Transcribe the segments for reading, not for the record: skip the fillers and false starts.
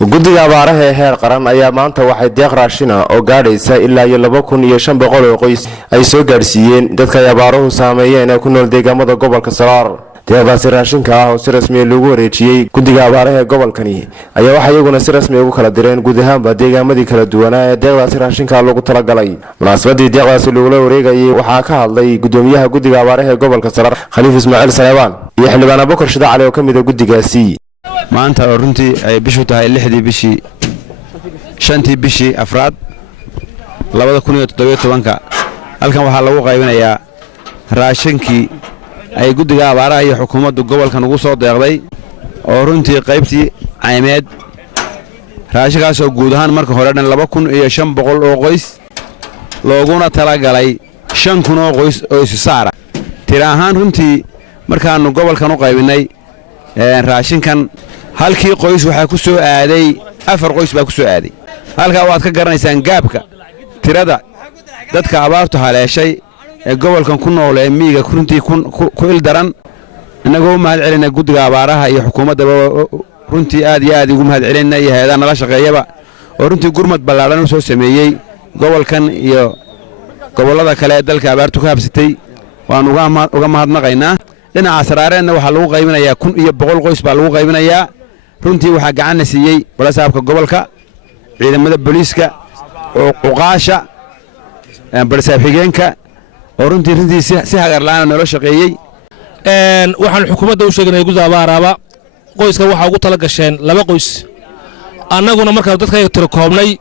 guddiga abaaraha ee heer qaran ayaa maanta waxay deeq raashin ah oo gaadhaysa ilaa 2500 oo qoys ay soo gaarsiiyeen dadka ay abaaruhu saameeyeen ee ku nool deegaamada gobolka Saraar. deeqdaasi raashinka ah oo si rasmi ah loogu wareejiyay guddiga abaaraha ee gobolkani ayaa waxa iyaguna si rasmi ah ugu kala direen guud ahaanba deegaamadii kala duwanaa ee deeqdaasi raashinka loogu talagalay. munaasabadii deeqdaasi loogu wareegayay waxaa ka hadlay gudoomiyaha guddiga abaaraha ee gobolka Saraar Khaliif Ismaaciil Saleebaan iyo xildhibaan Abubakar Shida Cali oo kamid ah guddigaasi. maanta oo runtii ay bishu tahay 6 bishii 5 bishii afraad 2017 halkan waxaa lagu qaybinayaa raashinkii ay guddiga abaaraha iyo xukuumadda gobolkan ugu soo deeqday oo runtii qaybtii caymeed raashinkaas oo guud ahaan marka hore dhan 2500 oo qoys looguna talagalay 5000 oo qoys oo isu saara tira ahaan runtii markaanu gobolkan u qaybinay raashinkan halkii qoys waxa ku soo aaday 4 qoys baa ku soo aaday halka waad ka garanaysaan gaabka tirada dadka abaartu haleeshay ee gobolkan ku nool ee miyiga runtii ku ildaran inagoo mahad celinay guddiga abaaraha iyo xukuumadda runtii aad iyo aad ugu mahad celinay hay'adaha nala shaqeeyaba oo runtii gurmad ballaaran u soo sameeyay gobolkan iyo gobolada kale ee dalka abaartu ka habsatay waan uga mahadnaqaynaa. dhinaca Saraareedna waxa lagu qaybinayaa 100 qoys baa lagu qaybinayaa runtii waxa gacan la siiyay balasaabka gobolka ciidamada booliiska oo uqaasha balasaab xigeenka oo runtii si hagar la'aan nolol shaqeeyay waxaan xukuumadda u sheegnay guddiga abaaraha qoyska waxa ugu tala gasheen 2 qoys annaguna markaa dadka tiro koobnay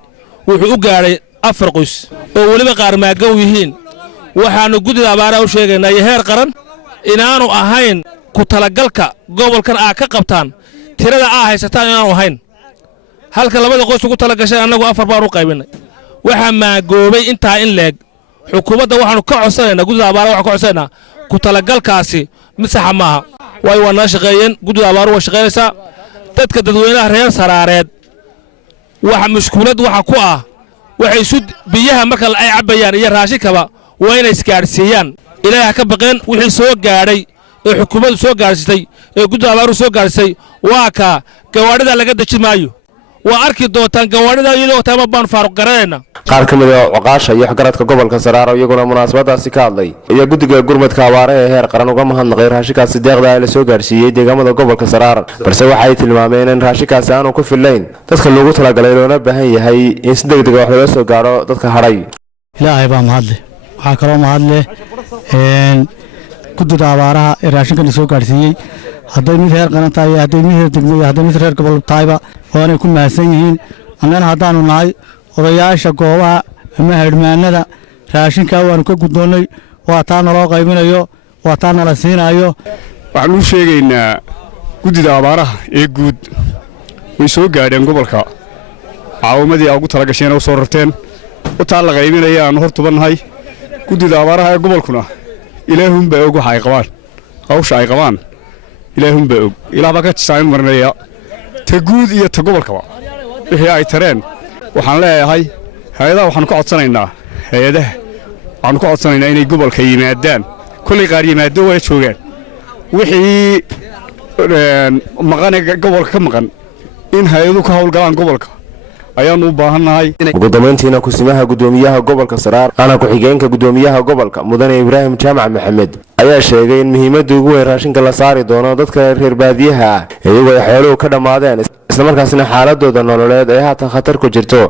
wuxuu u gaaray 4 qoys oo waliba qaar maagow yihiin waxaanu guddiga abaaraha u sheegaynaa heer qaran inaanu ahayn ku talagalka gobolkan ka qabtaan tirada haysataan inaanu ahayn halka 2 qoys ugu tala gashay annagu 4 baan u qaybinay waxa maagoobay intaa in leeg xukuumadda waxaanu ka codsanaynaa guddiga abaaraha waxa ka codsanaynaa ku talagalkaasi mid sax maaha way wana shaqeeyeen guddiga abaaraha waa shaqeynaysaa dadka dadweynaha reer Saraareed waxa mushkulad waxa ku waxay biyaha marka ay cabayaan iyo raashinkaba waa inay isgaarsiiyaan ilaahay ka baqeen wixii soo gaaray ee xukuumaddu soo gaarsitay ee guddiga abaaraha soo gaarsay waa ka gawaarida laga dajin maayo waa arki doontaan gawaarida iyadoo taama baan faaruq garanayna. qaar kamid ah waqaasha iyo xagaradka gobolka Saraar iyaguna munaasabadaasi ka hadlay iyo guddiga gurmadka abaaraha ee heer qaran uga mahadnaqay raashinkaasi deeqda ay la soo gaarsiiyay deegaamada gobolka Saraar balse waxay tilmaameen in raashinkaasi aanu ku filayn dadka loogu talagalay loona baahan yahay in si degdeg ah wax loo soo gaaro dadka haray. ilaahay baa mahadle waxa kale oo mahadle guddiga abaaraha ee raashinka soo gaarsiiyay hadday mid heer qaran tahay hadday mid heer degmada hadday mid reer gobol taayba waana ku maasan yihiin annana haddaanu nahay odayaasha goobaha ama hadhmaanada raashinka waanu ka guddoonay waa taa naloo qaybinayo waa taa nala siinayo. waxaan u sheegaynaa guddiga abaaraha ee guud way soo gaadheen gobolka caawimadii ugu tala gasheen oo soo rarteen u taa la qaybinayaan hortubannahay guddiga abaaraha ee gobolkuna ilaahun baa og waxa ay qabaan hawsha ay qabaan ilaahun baa og ilaah baa ka saameyn marnaya ta guud iyo ta gobolkaba wixii ay tareen waxaan leeyahay hay'adaha waxaan ka codsanaynaa inay gobolka yimaadaan kulli qaar yimaado way joogaan wixii maqan gobolka ka maqan in hay'aduhu ka hawlgalaan gobolka ayaanu u baahannahay. ugu dambeyntiina kusimaha gudoomiyaha gobolka Saraar ana ku xigeenka gudoomiyaha gobolka mudane Ibraahim Jaamac Maxamed ayaa sheegay in muhiimadda ugu weyn raashinka la saari doono dadka reer baadiyaha iyagoo ay xooluhu ka dhamaadeen isla markaasna xaaladooda nololeed ay haatan khatar ku jirto.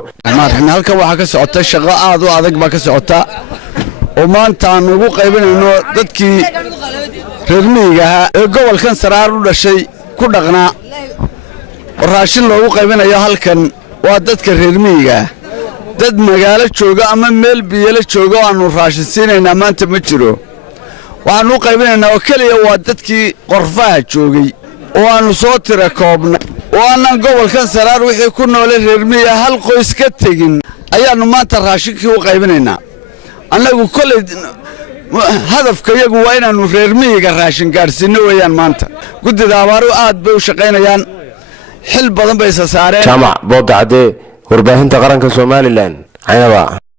halka waxa ka socota shaqo aad u adag baa ka socota oo maanta aan ugu qaybinayno dadkii reer miyiga ee gobolkan Saraar u dhashay ku dhaqnaa raashin loogu qaybinayo halkan waa dadka reer miyiga dad magaalo jooga ama meel biyela jooga aanu raashin siinaynaa maanta ma jiro waxaanu u qaybinaynaa oo kaliya waa dadkii qorfaha joogay oo aanu soo tira koobnay oo aanan gobolkan Saraar wixii ku noolay reer miyiga hal qoys ka tegin ayaanu maanta raashinkii u qaybinaynaa annagu kulli hadafka iyagu waa inaanu reer miyiga raashin gaarsiino weeyaan maanta guddiga abaaruhu aad bay u shaqaynayaan xil badan bay saareen. Jaamac Boodacade warbaahinta qaranka Soomaaliland Caynaba.